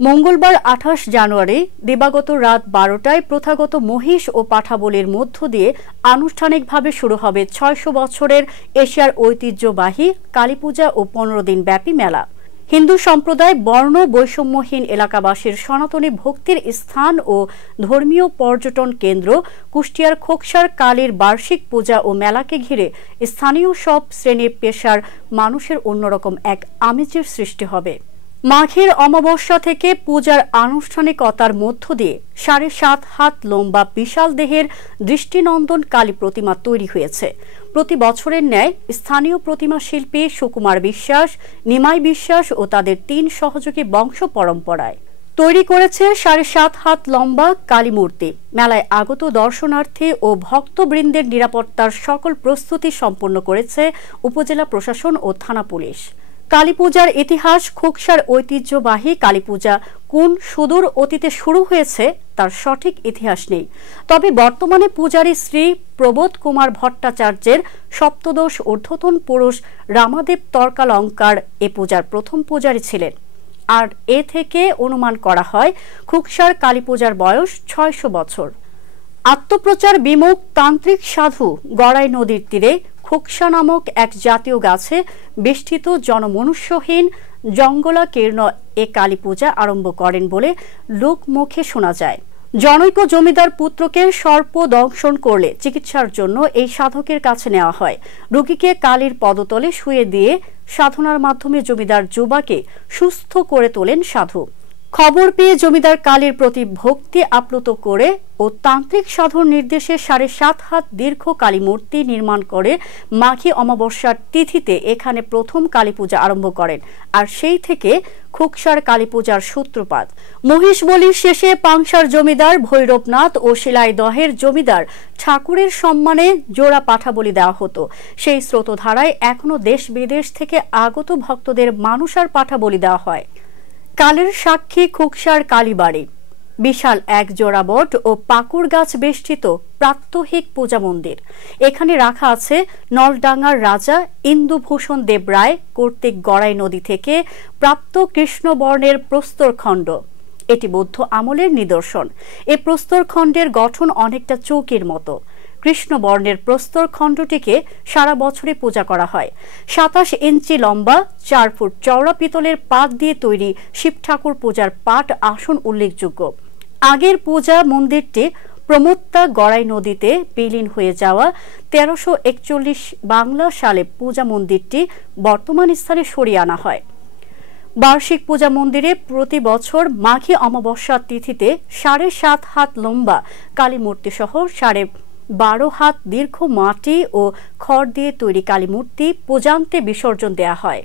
মঙ্গলবার ২৮ জানুয়ারি দিবাগত রাত ১২টায় প্রথাগত মহিষ ও পাঠা বলির মধ্য দিয়ে আনুষ্ঠানিকভাবে শুরু হবে ৬০০ বছরের এশিয়ার ঐতিহ্যবাহী কালীপূজা ও ১৫ দিন ব্যাপী মেলা। হিন্দু সম্প্রদায় বর্ণ বৈষম্যহীন এলাকাবাসীর সনাতনী ভক্তির স্থান ও ধর্মীয় পর্যটন কেন্দ্র কুষ্টিয়ার খোকসার কালীর বার্ষিক পূজা ও মেলাকে ঘিরে স্থানীয় সব শ্রেণীর পেশার মানুষের অন্যরকম এক আমেজের সৃষ্টি হবে। মাঘের অমাবস্যা থেকে পূজার আনুষ্ঠানিকতার মধ্য দিয়ে ৭.৫ হাত লম্বা বিশাল দেহের দৃষ্টিনন্দন কালী প্রতিমা তৈরি হয়েছে। প্রতি বছরের ন্যায় স্থানীয় প্রতিমা শিল্পী সুকুমার বিশ্বাস, নিমাই বিশ্বাস ও তাদের ৩ সহযোগী বংশ পরম্পরায় তৈরি করেছে ৭.৫ হাত লম্বা কালী মূর্তি। মেলায় আগত দর্শনার্থী ও ভক্তবৃন্দের নিরাপত্তার সকল প্রস্তুতি সম্পন্ন করেছে উপজেলা প্রশাসন ও থানা পুলিশ। কালীপূজার ইতিহাস। খোকসার ঐতিহ্যবাহী কালীপূজা কোন সুদূর অতীতে শুরু হয়েছে তার সঠিক ইতিহাস নেই, তবে বর্তমানে পূজারী শ্রী প্রবোধ কুমার ভট্টাচার্যের সপ্তদশ ঊর্ধ্বতন পুরুষ রামাদেব তর্কালঙ্কার এ পূজার প্রথম পূজারী ছিলেন। আর এ থেকে অনুমান করা হয় খোকসার কালীপূজার বয়স ৬০০ বছর। আত্মপ্রচার বিমুখ তান্ত্রিক সাধু গড়াই নদীর তীরে খোকসা নামক এক জাতীয় গাছে বেষ্টিত জনমনুষ্যহীন জঙ্গলাকীর্ণ এ কালী পূজা আরম্ভ করেন বলে লোকমুখে শোনা যায়। জনৈক জমিদার পুত্রকে সর্প দংশন করলে চিকিৎসার জন্য এই সাধকের কাছে নেওয়া হয়। রোগীকে কালীর পদতলে শুয়ে দিয়ে সাধনার মাধ্যমে জমিদার যুবাকে সুস্থ করে তোলেন সাধু। খবর পেয়ে জমিদার কালীর প্রতি ভক্তি আপ্লুত করে ও তান্ত্রিক সাধুর নির্দেশে ৭.৫ হাত দীর্ঘ কালী মূর্তি নির্মাণ করে মাঘী অমাবস্যার তিথিতে এখানে প্রথম কালী পূজা আরম্ভ করেন। আর সেই থেকে খোকসার কালী পূজার সূত্রপাত। মহিষ বলির শেষে পাংশার জমিদার ভৈরবনাথ ও শিলাইদহের জমিদার ঠাকুরের সম্মানে জোড়া পাঠা বলি দেওয়া হতো। সেই স্রোতধারায় এখনো দেশ বিদেশ থেকে আগত ভক্তদের মানুষার পাঠা বলি দেওয়া হয়। কালের সাক্ষী খোকসার কালীবাড়ি। বিশাল এক জোড়া বট ও পাকুড় গাছ বেষ্টিত প্রাত্যহিক পূজা মন্দির। এখানে রাখা আছে নলডাঙ্গার রাজা ইন্দুভূষণ দেব রায় কর্তৃক গড়াই নদী থেকে প্রাপ্ত কৃষ্ণবর্ণের প্রস্তরখণ্ড। এটি বৌদ্ধ আমলের নিদর্শন। এ প্রস্তরখণ্ডের গঠন অনেকটা চৌকির মতো। কৃষ্ণবর্ণের প্রস্তর খণ্ডটিকে সারা বছরে পূজা করা হয়। ২৭ ইঞ্চি লম্বা ৪ ফুট চওড়া পিতলের পাত দিয়ে তৈরি শিব ঠাকুর পূজার পাট আসন উল্লেখযোগ্য। আগের পূজা মন্দিরটি প্রমত্তা গড়াই নদীতে বিলীন হয়ে যাওয়া ১৩৪১ বাংলা সালে পূজা মন্দিরটি বর্তমান স্থানে সরিয়ে আনা হয়। বার্ষিক পূজা মন্দিরে প্রতি বছর মাঘী অমাবস্যা তিথিতে ৭.৫ হাত লম্বা কালী মূর্তি সহ ১২ হাত দীর্ঘ মাটি ও খড় দিয়ে তৈরি কালী মূর্তি পূজান্তে বিসর্জন দেয়া হয়।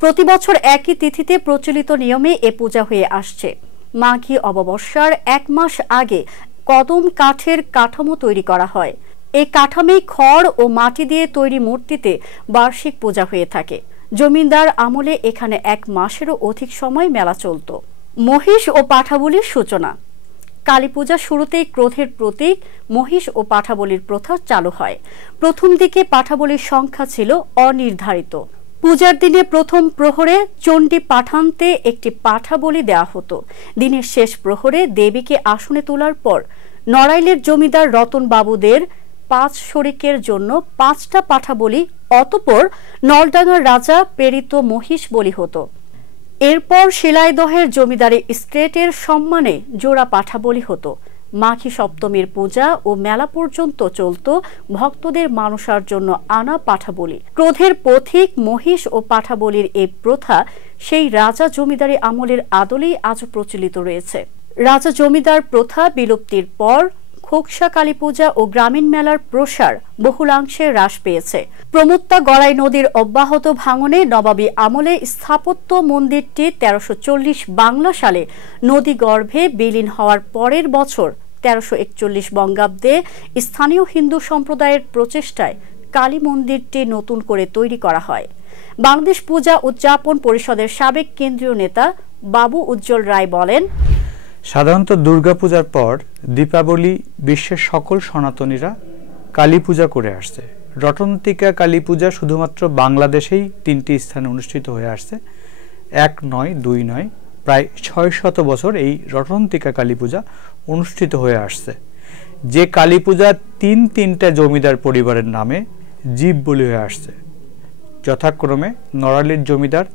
প্রতি বছর একই তিথিতে প্রচলিত নিয়মে এ পূজা হয়ে আসছে। মাঘী অমাবস্যার ১ মাস আগে কদম কাঠের কাঠামো তৈরি করা হয়। এই কাঠামোই খড় ও মাটি দিয়ে তৈরি মূর্তিতে বার্ষিক পূজা হয়ে থাকে। জমিদার আমলে এখানে ১ মাসেরও অধিক সময় মেলা চলত। মহিষ ও পাঠা বলির সূচনা। কালী পূজা শুরুতেই ক্রোধের প্রতীক মহিষ ও পাঠা বলির প্রথা চালু হয়। প্রথম দিকে পাঠা বলির সংখ্যা ছিল অনির্ধারিত। পূজার দিনে প্রথম প্রহরে চণ্ডী পাঠান্তে একটি পাঠা বলি দেওয়া হতো। দিনের শেষ প্রহরে দেবীকে আসনে তোলার পর নড়াইলের জমিদার রতন বাবুদের ৫ শরিকের জন্য ৫টা পাঠা বলি, অতঃপর নলডাঙ্গার রাজা প্রেরিত মহিষ বলি হতো। এরপর শিলাইদহের জমিদারি স্টেটের সম্মানে জোড়া পাঠা বলি হতো। মাঘী সপ্তমীর পূজা ও মেলা পর্যন্ত চলত ভক্তদের মানুষার জন্য আনা পাঠা বলি। ক্রোধের পথিক মহিষ ও পাঠা বলির এই প্রথা সেই রাজা জমিদারি আমলের আদলেই আজও প্রচলিত রয়েছে। রাজা জমিদার প্রথা বিলুপ্তির পর খোকসা কালী পূজা ও গ্রামীণ মেলার প্রসার বহুলাংশে হ্রাস পেয়েছে। প্রমত্তা গড়াই নদীর অব্যাহত ভাঙনে নবাবী আমলে স্থাপত্য মন্দিরটি ১৩৪০ বাংলা সালে নদী গর্ভে বিলীন হওয়ার পরের বছর ১৩৪১ বঙ্গাব্দে স্থানীয় হিন্দু সম্প্রদায়ের প্রচেষ্টায় কালী মন্দিরটি নতুন করে তৈরি করা হয়। বাংলাদেশ পূজা উদযাপন পরিষদের সাবেক কেন্দ্রীয় নেতা বাবু উজ্জ্বল রায় বলেন, সাধারণত দুর্গাপূজার পর দীপাবলি বিশ্বের সকল সনাতনীরা কালী পূজা করে আসছে। রটন্তিকা কালী পূজা শুধুমাত্র বাংলাদেশেই ৩টি স্থানে অনুষ্ঠিত হয়ে আসছে। ১ নয়, ২ নয়, প্রায় ৬০০ বছর এই রটন্তিকা কালী পূজা অনুষ্ঠিত হয়ে আসছে। যে কালী পূজা তিনটা জমিদার পরিবারের নামে জীব বলি হয়ে আসছে, যথাক্রমে নড়ালীর জমিদার,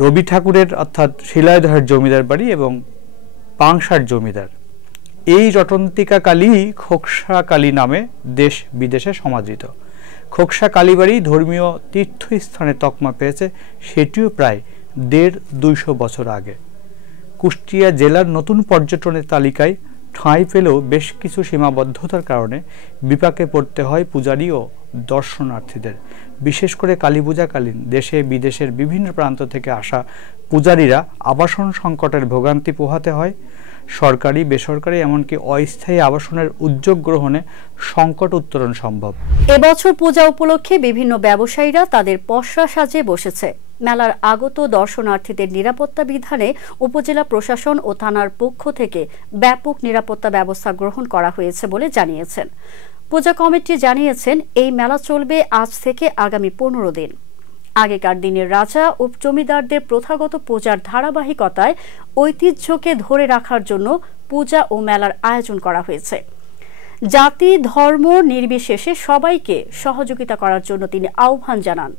রবি ঠাকুরের অর্থাৎ শিলাইদহের জমিদার বাড়ি এবং পাংশার জমিদার। এই রটন্তিকা কালী খোকসা কালী নামে দেশ বিদেশে সমাদৃত। খোকসা কালীবাড়ি ধর্মীয় তীর্থস্থানে তকমা পেয়েছে, সেটিও প্রায় ১৫০-২০০ বছর আগে। কুষ্টিয়া জেলার নতুন পর্যটনের তালিকায় ঠাঁই পেলেও বেশ কিছু সীমাবদ্ধতার কারণে বিপাকে পড়তে হয় পূজারী ও দর্শনার্থীদের। বিশেষ করে কালী পূজাকালীন দেশে বিদেশের বিভিন্ন প্রান্ত থেকে আসা পূজারীরা আবাসন সংকটের ভোগান্তি পোহাতে হয়। সরকারি, বেসরকারি এমনকি অস্থায়ী আবাসনের উদ্যোগ গ্রহণে সংকট উত্তরণ সম্ভব। এবছর পূজা উপলক্ষে বিভিন্ন ব্যবসায়ীরা তাদের পসরা সাজিয়ে বসেছে। মেলার আগত দর্শনার্থীদের নিরাপত্তা বিধানে উপজেলা প্রশাসন ও থানার পক্ষ থেকে ব্যাপক নিরাপত্তা ব্যবস্থা গ্রহণ করা হয়েছে বলে জানিয়েছেন। পূজা কমিটি জানিয়েছেন, এই মেলা চলবে আজ থেকে আগামী ১৫ দিন। আগেকার দিনের রাজা ও জমিদারদের প্রথাগত পূজার ধারাবাহিকতায় ঐতিহ্যকে ধরে রাখার জন্য পূজা ও মেলার আয়োজন করা হয়েছে। জাতি, ধর্ম নির্বিশেষে সবাইকে সহযোগিতা করার জন্য তিনি আহ্বান জানান।